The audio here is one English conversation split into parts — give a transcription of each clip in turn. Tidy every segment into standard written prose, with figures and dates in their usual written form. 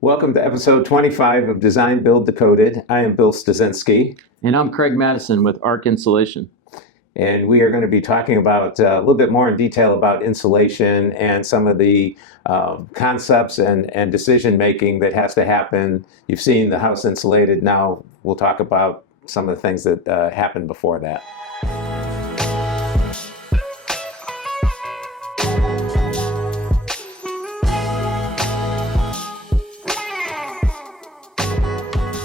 Welcome to episode 25 of Design, Build, Decoded. I am Bill Stasinski, And I'm Craig Matteson with Arc Insulation. and we are going to be talking about a little bit more in detail about insulation and some of the concepts and decision making that has to happen. You've seen the house insulated. Now we'll talk about some of the things that happened before that.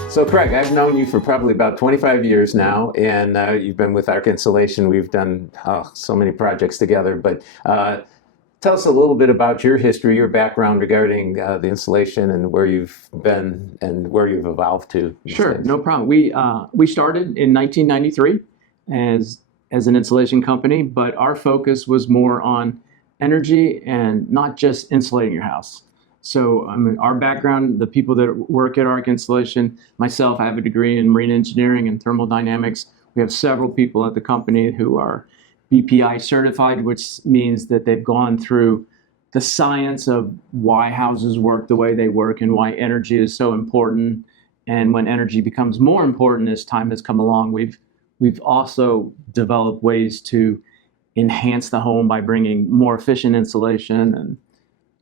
So Craig, I've known you for probably about 25 years now, and you've been with Arc Insulation. We've done so many projects together, but tell us a little bit about your history, your background regarding the insulation and where you've been and where you've evolved to. Sure, no problem. We started in 1993 as an insulation company, but our focus was more on energy and not just insulating your house. So, our background, the people that work at Arc Insulation, myself, I have a degree in marine engineering and thermodynamics. We have several people at the company who are BPI certified, which means that they've gone through the science of why houses work the way they work and why energy is so important. And when energy becomes more important as time has come along, we've also developed ways to enhance the home by bringing more efficient insulation. And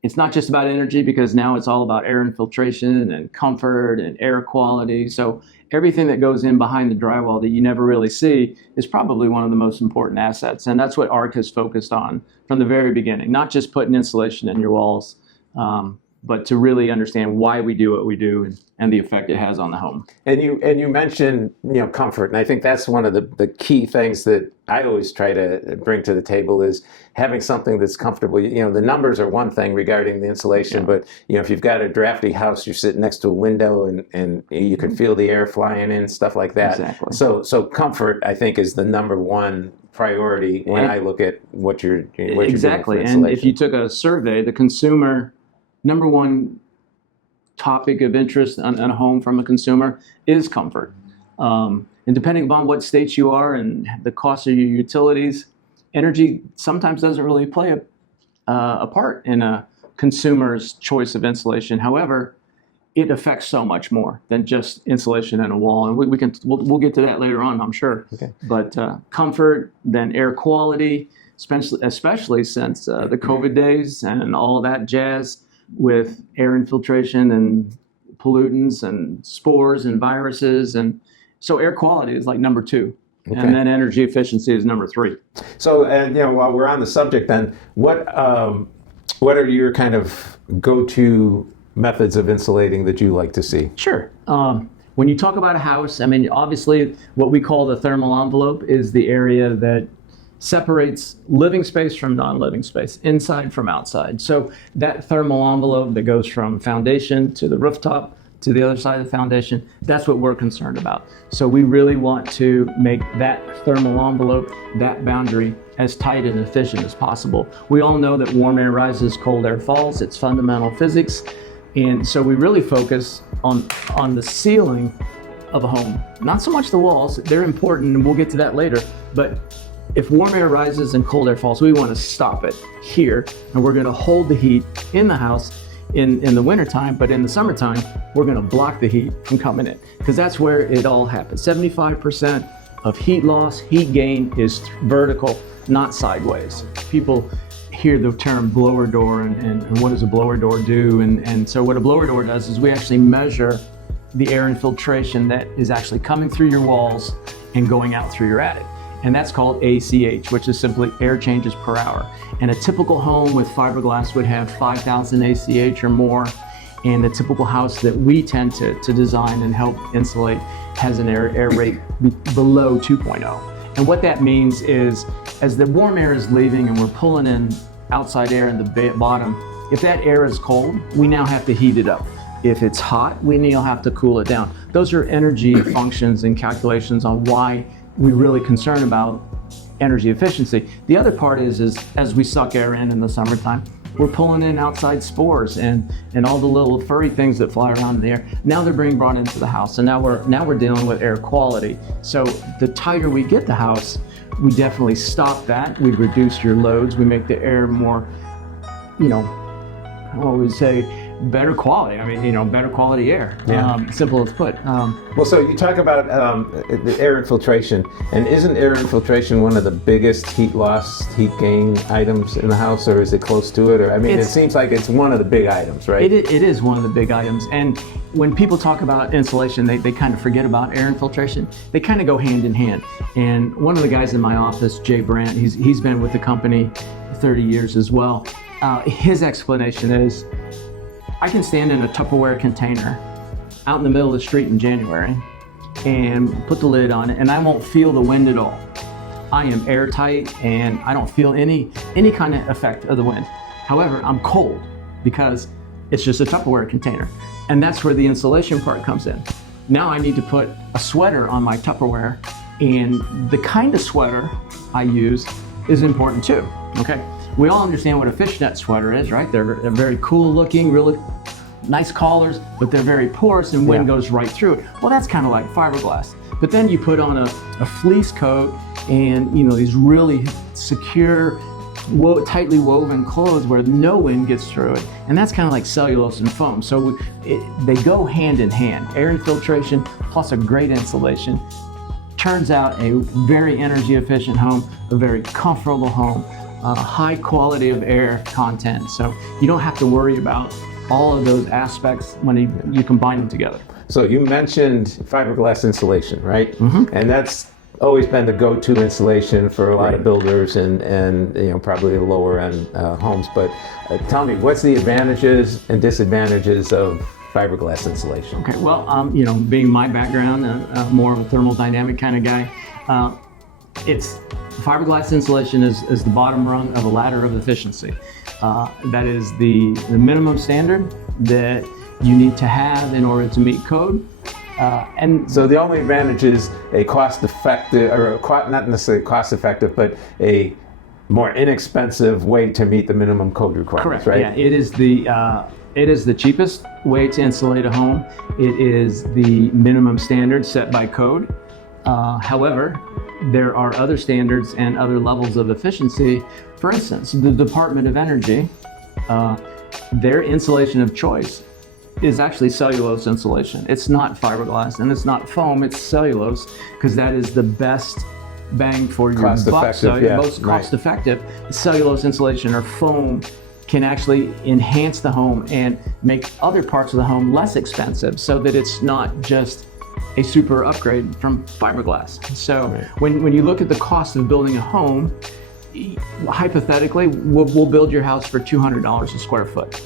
it's not just about energy, because now it's all about air infiltration and comfort and air quality. So everything that goes in behind the drywall that you never really see is probably one of the most important assets. And that's what Arc has focused on from the very beginning, not just putting insulation in your walls, but to really understand why we do what we do and the effect it has on the home. And you mentioned comfort, and I think that's one of the key things that I always try to bring to the table is having something that's comfortable. The numbers are one thing regarding the insulation, but if you've got a drafty house, you're sitting next to a window and you can feel the air flying in, stuff like that. Exactly. So comfort, I think, is the number one priority when I look at what you're doing for insulation. And if you took a survey, the consumer number one topic of interest on a home from a consumer is comfort. And depending upon what state you are and the cost of your utilities, energy sometimes doesn't really play a part in a consumer's choice of insulation. However, it affects so much more than just insulation in a wall, and we'll get to that later on, I'm sure. Okay. But comfort, then air quality, especially since the COVID days and all that jazz, with air infiltration and pollutants and spores and viruses. And so air quality is like number two. Okay. And then energy efficiency is number three. So, while we're on the subject then, what are your kind of go-to methods of insulating that you like to see? Sure. When you talk about a house, obviously what we call the thermal envelope is the area that separates living space from non-living space, inside from outside. So that thermal envelope that goes from foundation to the rooftop to the other side of the foundation, that's what we're concerned about. So we really want to make that thermal envelope, that boundary, as tight and efficient as possible. We all know that warm air rises, cold air falls. It's fundamental physics. And so we really focus on the ceiling of a home. Not so much the walls, they're important, and we'll get to that later, but if warm air rises and cold air falls, we want to stop it here, and we're going to hold the heat in the house in the wintertime, but in the summertime, we're going to block the heat from coming in, because that's where it all happens. 75% of heat loss, heat gain is vertical, not sideways. People hear the term blower door, and what does a blower door do? And so what a blower door does is we actually measure the air infiltration that is actually coming through your walls and going out through your attic. And that's called ACH, which is simply air changes per hour. And a typical home with fiberglass would have 5,000 ACH or more. And the typical house that we tend to design and help insulate has an air rate below 2.0. And what that means is, as the warm air is leaving and we're pulling in outside air in the bottom, if that air is cold, we now have to heat it up. If it's hot, we now have to cool it down. Those are energy functions and calculations on why we're really concerned about energy efficiency. The other part is as we suck air in the summertime, we're pulling in outside spores and all the little furry things that fly around in the air. Now they're being brought into the house, and now we're dealing with air quality. So the tighter we get the house, we definitely stop that. We reduce your loads. We make the air more, I always say, better quality. I mean, better quality air. Yeah. Simple as put. Well, so you talk about the air infiltration, and isn't air infiltration one of the biggest heat loss, heat gain items in the house, or is it close to it? Or it seems like it's one of the big items, right? It is one of the big items, and when people talk about insulation, they kind of forget about air infiltration. They kind of go hand in hand. And one of the guys in my office, Jay Brandt, he's been with the company 30 years as well. His explanation is, I can stand in a Tupperware container out in the middle of the street in January and put the lid on it, and I won't feel the wind at all. I am airtight, and I don't feel any kind of effect of the wind. However, I'm cold because it's just a Tupperware container. And that's where the insulation part comes in. Now I need to put a sweater on my Tupperware, and the kind of sweater I use is important too, okay? We all understand what a fishnet sweater is, right? They're very cool looking, really nice collars, but they're very porous and wind goes right through it. Well, that's kind of like fiberglass. But then you put on a fleece coat and these really secure, tightly woven clothes where no wind gets through it, and that's kind of like cellulose and foam. So they go hand in hand. Air infiltration plus a great insulation turns out a very energy efficient home, a very comfortable home, high quality of air content. So you don't have to worry about all of those aspects when you combine them together. So you mentioned fiberglass insulation, right? Mm-hmm. And that's always been the go-to insulation for a lot of builders and probably the lower end homes. But tell me, what's the advantages and disadvantages of fiberglass insulation? Okay, well, being my background, more of a thermodynamic kind of guy, it's fiberglass insulation is the bottom rung of a ladder of efficiency. That is the minimum standard that you need to have in order to meet code. And so the only advantage is a cost-effective, or not necessarily cost-effective, but a more inexpensive way to meet the minimum code requirements, correct, right? Yeah, it is the cheapest way to insulate a home. It is the minimum standard set by code. However, there are other standards and other levels of efficiency. For instance, the Department of Energy, their insulation of choice is actually cellulose insulation. It's not fiberglass and it's not foam, it's cellulose, because that is the best bang for your buck. So most cost effective. Cellulose insulation or foam can actually enhance the home and make other parts of the home less expensive, so that it's not just a super upgrade from fiberglass. So when you look at the cost of building a home, hypothetically, we'll build your house for $200 a square foot.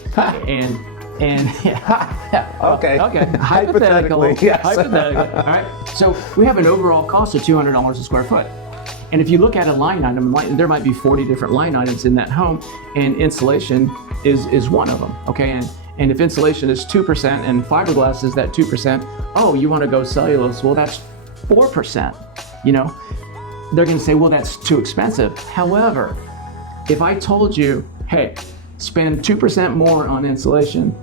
Okay. Hypothetically. Yes. Hypothetically. All right. So we have an overall cost of $200 a square foot. And if you look at a line item, there might be 40 different line items in that home, and insulation is one of them. Okay. And if insulation is 2% and fiberglass is that 2%, oh, you want to go cellulose? Well, that's 4%. They're going to say, well, that's too expensive. However, if I told you, hey, spend 2% more on insulation,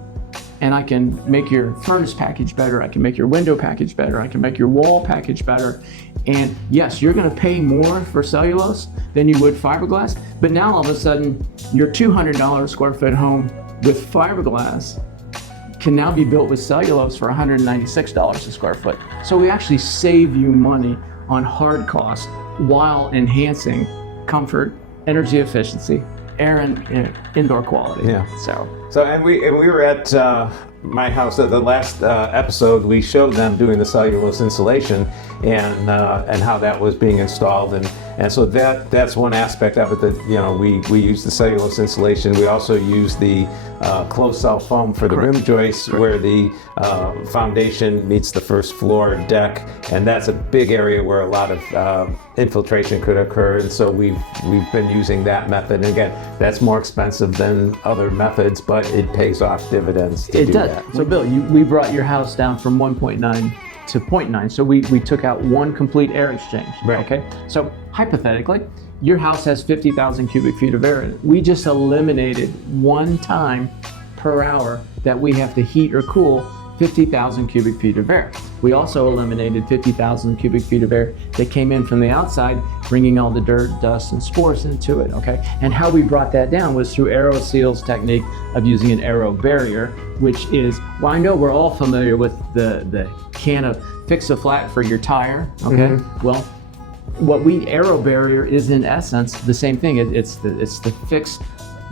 and I can make your furnace package better, I can make your window package better, I can make your wall package better, and yes, you're going to pay more for cellulose than you would fiberglass, but now all of a sudden, your $200 square foot home with fiberglass can now be built with cellulose for $196 a square foot. So we actually save you money on hard costs while enhancing comfort, energy efficiency, air and indoor quality. Yeah. So and we were at my house at the last episode. We showed them doing the cellulose insulation and how that was being installed, and so that's one aspect of it that we use the cellulose insulation. We also use the closed cell foam for the rim joists where the foundation meets the first floor deck, and that's a big area where a lot of infiltration could occur, and so we've been using that method. And again, that's more expensive than other methods, but it pays off dividends to do that. So Bill, we brought your house down from 1.9 to 0.9, so we took out one complete air exchange. Right. Okay, so hypothetically, your house has 50,000 cubic feet of air in it. We just eliminated one time per hour that we have to heat or cool 50,000 cubic feet of air. We also eliminated 50,000 cubic feet of air that came in from the outside, bringing all the dirt, dust, and spores into it, okay? And how we brought that down was through AeroSeal's technique of using an aero barrier, which is, well, I know we're all familiar with the can of Fix-A-Flat for your tire, okay? Well, what aero barrier is in essence the same thing. It's to fix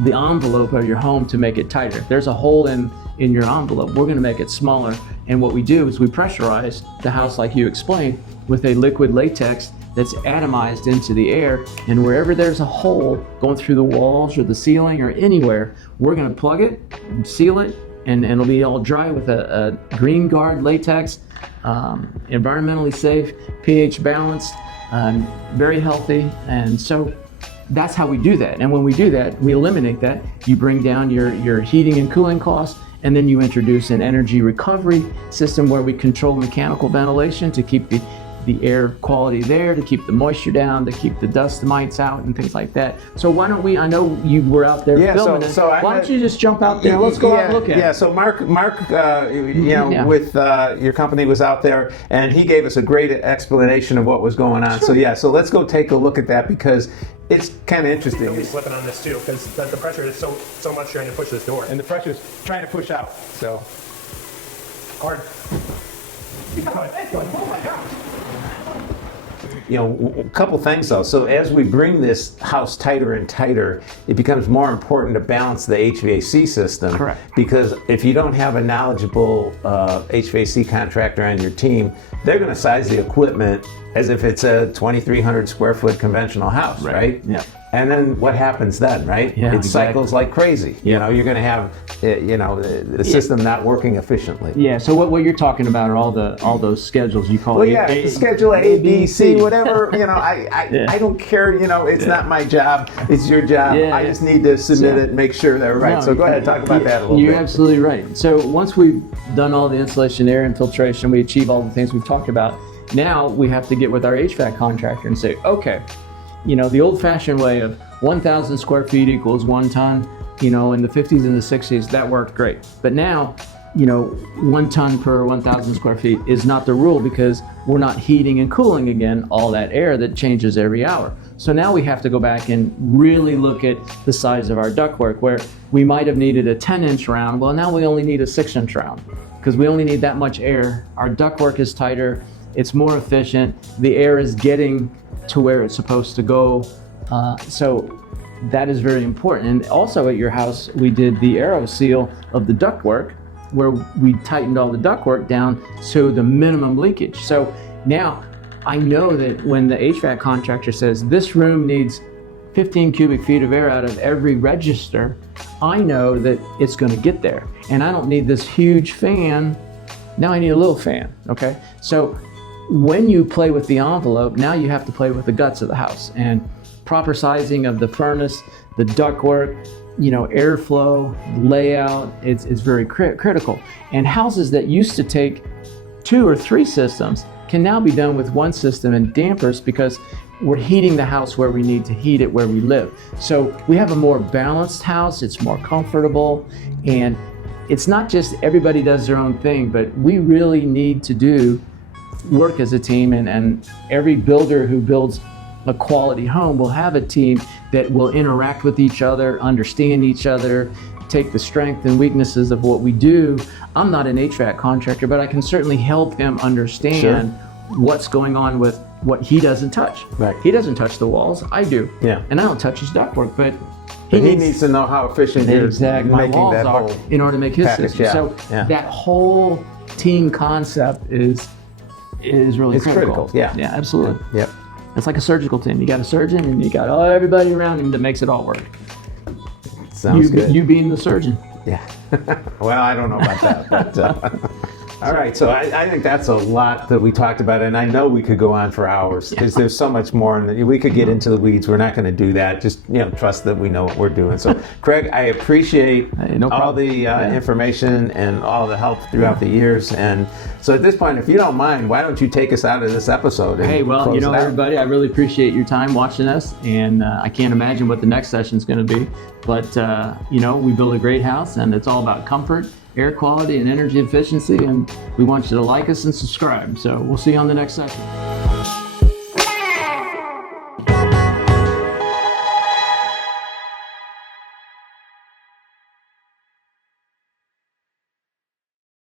the envelope of your home to make it tighter. If there's a hole in your envelope, we're gonna make it smaller. And what we do is we pressurize the house, like you explained, with a liquid latex that's atomized into the air. And wherever there's a hole going through the walls or the ceiling or anywhere, we're gonna plug it, seal it, and it'll be all dry with a green guard latex, environmentally safe, pH balanced, very healthy. And so that's how we do that. And when we do that, we eliminate that. You bring down your heating and cooling costs, and then you introduce an energy recovery system where we control mechanical ventilation to keep the air quality there, to keep the moisture down, to keep the dust mites out and things like that. So why don't we, I know you were out there filming it. Why don't you just jump out there? Let's go out and look at it. Yeah, so Mark, with your company was out there, and he gave us a great explanation of what was going on. Sure. So let's go take a look at that, because it's kind of interesting. You'll be slipping on this too, because the pressure is so much trying to push this door. And the pressure's trying to push out, so. Hard. Oh my gosh. A couple things though. So as we bring this house tighter and tighter, it becomes more important to balance the HVAC system. Correct. Because if you don't have a knowledgeable HVAC contractor on your team, they're going to size the equipment as if it's a 2,300 square foot conventional house, right? Yeah. And then what happens then, right? Yeah, It cycles like crazy. Yeah. You're going to have, the system not working efficiently. Yeah. So what you're talking about are all those schedules you call. Well, yeah, schedule A, B, C, whatever. I don't care. It's not my job. It's your job. Yeah, I just need to submit it and make sure they're right. No, so go ahead, talk about that a little bit. You're absolutely right. So once we've done all the insulation, air infiltration, we achieve all the things we've talked about. Now we have to get with our HVAC contractor and say, okay, the old-fashioned way of 1,000 square feet equals 1 ton, in the 50s and the 60s, that worked great. But now, 1 ton per 1,000 square feet is not the rule, because we're not heating and cooling again all that air that changes every hour. So now we have to go back and really look at the size of our ductwork, where we might have needed a 10-inch round. Well, now we only need a 6-inch round, because we only need that much air. Our ductwork is tighter, it's more efficient, the air is getting to where it's supposed to go. So that is very important. And also at your house, we did the AeroSeal of the ductwork, where we tightened all the ductwork down to the minimum leakage. So now I know that when the HVAC contractor says this room needs 15 cubic feet of air out of every register, I know that it's going to get there. And I don't need this huge fan. Now I need a little fan, okay? So when you play with the envelope, now you have to play with the guts of the house, and proper sizing of the furnace, the ductwork, airflow, layout, it's very critical. And houses that used to take 2 or 3 systems can now be done with 1 system and dampers, because we're heating the house where we need to heat it where we live. So we have a more balanced house, it's more comfortable, and it's not just everybody does their own thing, but we really need to work as a team, and every builder who builds a quality home will have a team that will interact with each other, understand each other, take the strength and weaknesses of what we do. I'm not an HVAC contractor, but I can certainly help him understand what's going on with what he doesn't touch. Right. He doesn't touch the walls, I do. Yeah. And I don't touch his ductwork, but he needs to know how efficient you're my making walls that are whole in order to make his package, system. yeah. So that whole team concept is really critical. Yeah. Yeah, absolutely. Yep. It's like a surgical team. You got a surgeon and you got everybody around him that makes it all work. Sounds good. You being the surgeon. Yeah. Well, I don't know about that, but all right. So I think that's a lot that we talked about, and I know we could go on for hours, because there's so much more, and we could get into the weeds. We're not going to do that. Just trust that we know what we're doing. So, Craig, I appreciate all the information and all the help throughout the years. And so, at this point, if you don't mind, why don't you take us out of this episode? And hey, well, everybody, I really appreciate your time watching us, and I can't imagine what the next session is going to be. But we build a great house, and it's all about comfort air quality and energy efficiency, and we want you to like us and subscribe. So we'll see you on the next session.